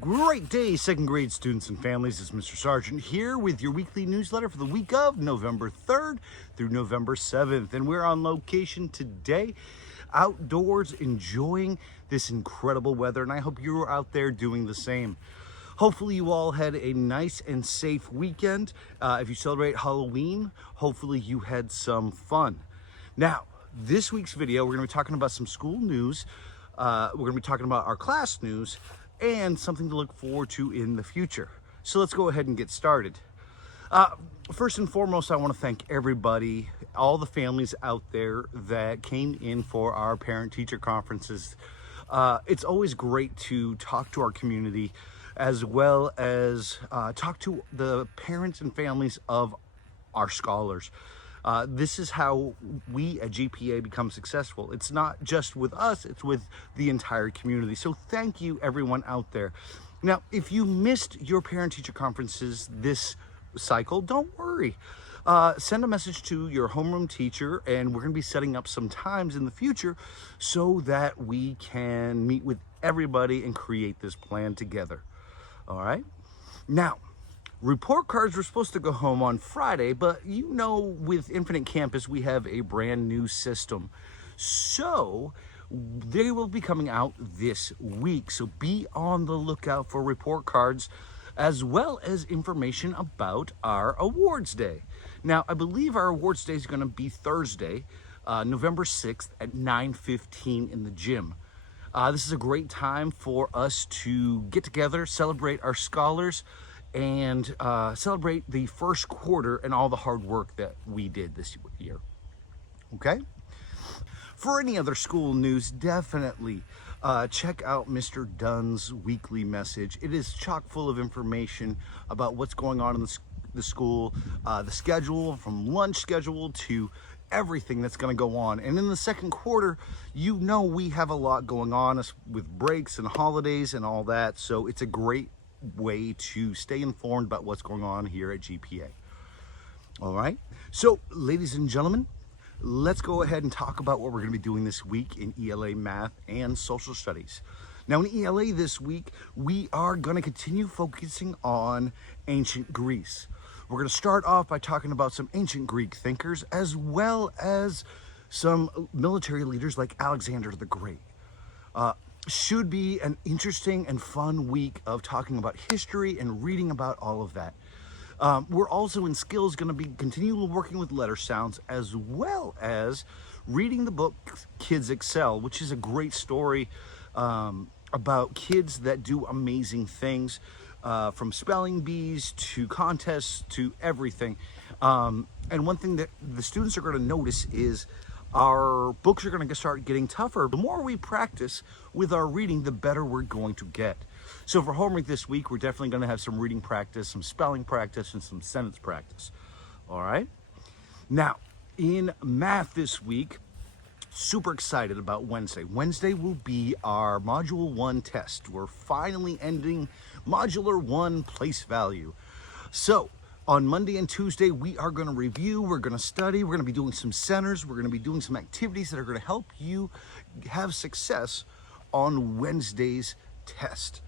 Great day, second grade students and families. It's Mr. Sargent here with your weekly newsletter for the week of November 3rd through November 7th. And we're on location today, outdoors, enjoying this incredible weather. And I hope you're out there doing the same. Hopefully you all had a nice and safe weekend. If you celebrate Halloween, hopefully you had some fun. Now, this week's video, we're going to be talking about some school news. We're going to be talking about our class news and something to look forward to in the future. So let's go ahead and get started. First and foremost, I want to thank everybody, all the families out there that came in for our parent-teacher conferences. It's always great to talk to our community as well as talk to the parents and families of our scholars. This is how we at GPA become successful. It's not just with us, it's with the entire community. So thank you everyone out there. Now, if you missed your parent-teacher conferences this cycle, don't worry. Send a message to your homeroom teacher, and we're gonna be setting up some times in the future so that we can meet with everybody and create this plan together. All right? Now, report cards were supposed to go home on Friday, but you know, with Infinite Campus, we have a brand new system. So they will be coming out this week. So be on the lookout for report cards as well as information about our awards day. Now, I believe our awards day is going to be Thursday, November 6th at 9:15 in the gym. This is a great time for us to get together, celebrate our scholars, and celebrate the first quarter and all the hard work that we did this year. Okay? For any other school news, definitely check out Mr. Dunn's weekly message. It is chock full of information about what's going on in the school, the schedule, from lunch schedule to everything that's going to go on. And in the second quarter, you know, we have a lot going on with breaks and holidays and all that. So it's a great way to stay informed about what's going on here at GPA. All right, so ladies and gentlemen, let's go ahead and talk about what we're going to be doing this week in ELA Math and Social Studies. Now in ELA this week, we are going to continue focusing on ancient Greece. We're going to start off by talking about some ancient Greek thinkers as well as some military leaders like Alexander the Great. Should be an interesting and fun week of talking about history and reading about all of that. We're also in skills going to be continually working with letter sounds as well as reading the book Kids Excel, which is a great story about kids that do amazing things, from spelling bees to contests to everything. And one thing that the students are going to notice is our books are going to start getting tougher. The more we practice with our reading, the better we're going to get. So for homework this week, we're definitely going to have some reading practice, some spelling practice, and some sentence practice. All right? Now, in math this week, super excited about Wednesday. Wednesday will be our Module 1 test. We're finally ending Modular 1 place value. So, on Monday and Tuesday, we are going to review, we're going to study, we're going to be doing some centers, we're going to be doing some activities that are going to help you have success on Wednesday's test.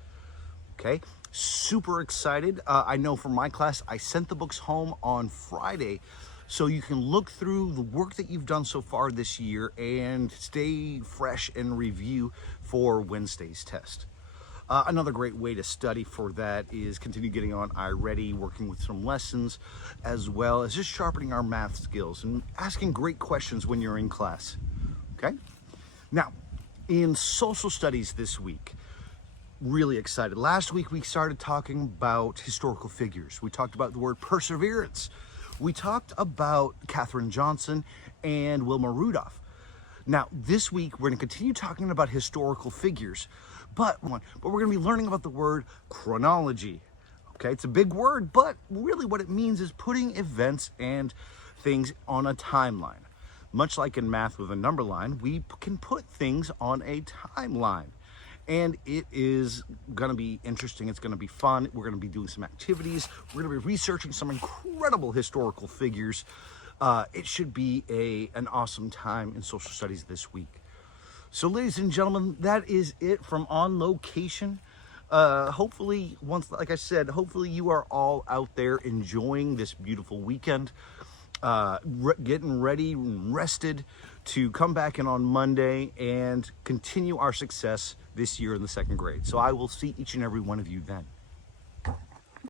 Okay, super excited. I know for my class, I sent the books home on Friday, so you can look through the work that you've done so far this year and stay fresh and review for Wednesday's test. Another great way to study for that is continue getting on iReady, working with some lessons, as well as just sharpening our math skills and asking great questions when you're in class. Okay? Now, in social studies this week, really excited. Last week we started talking about historical figures. We talked about the word perseverance. We talked about Katherine Johnson and Wilma Rudolph. Now, this week we're going to continue talking about historical figures, but we're going to be learning about the word chronology. Okay, it's a big word, but really what it means is putting events and things on a timeline. Much like in math with a number line, we can put things on a timeline. And it is going to be interesting. It's going to be fun. We're going to be doing some activities. We're going to be researching some incredible historical figures. It should be an awesome time in social studies this week. So ladies and gentlemen, that is it from On Location. Hopefully, like I said, hopefully you are all out there enjoying this beautiful weekend, getting ready and rested to come back in on Monday and continue our success this year in the second grade. So I will see each and every one of you then.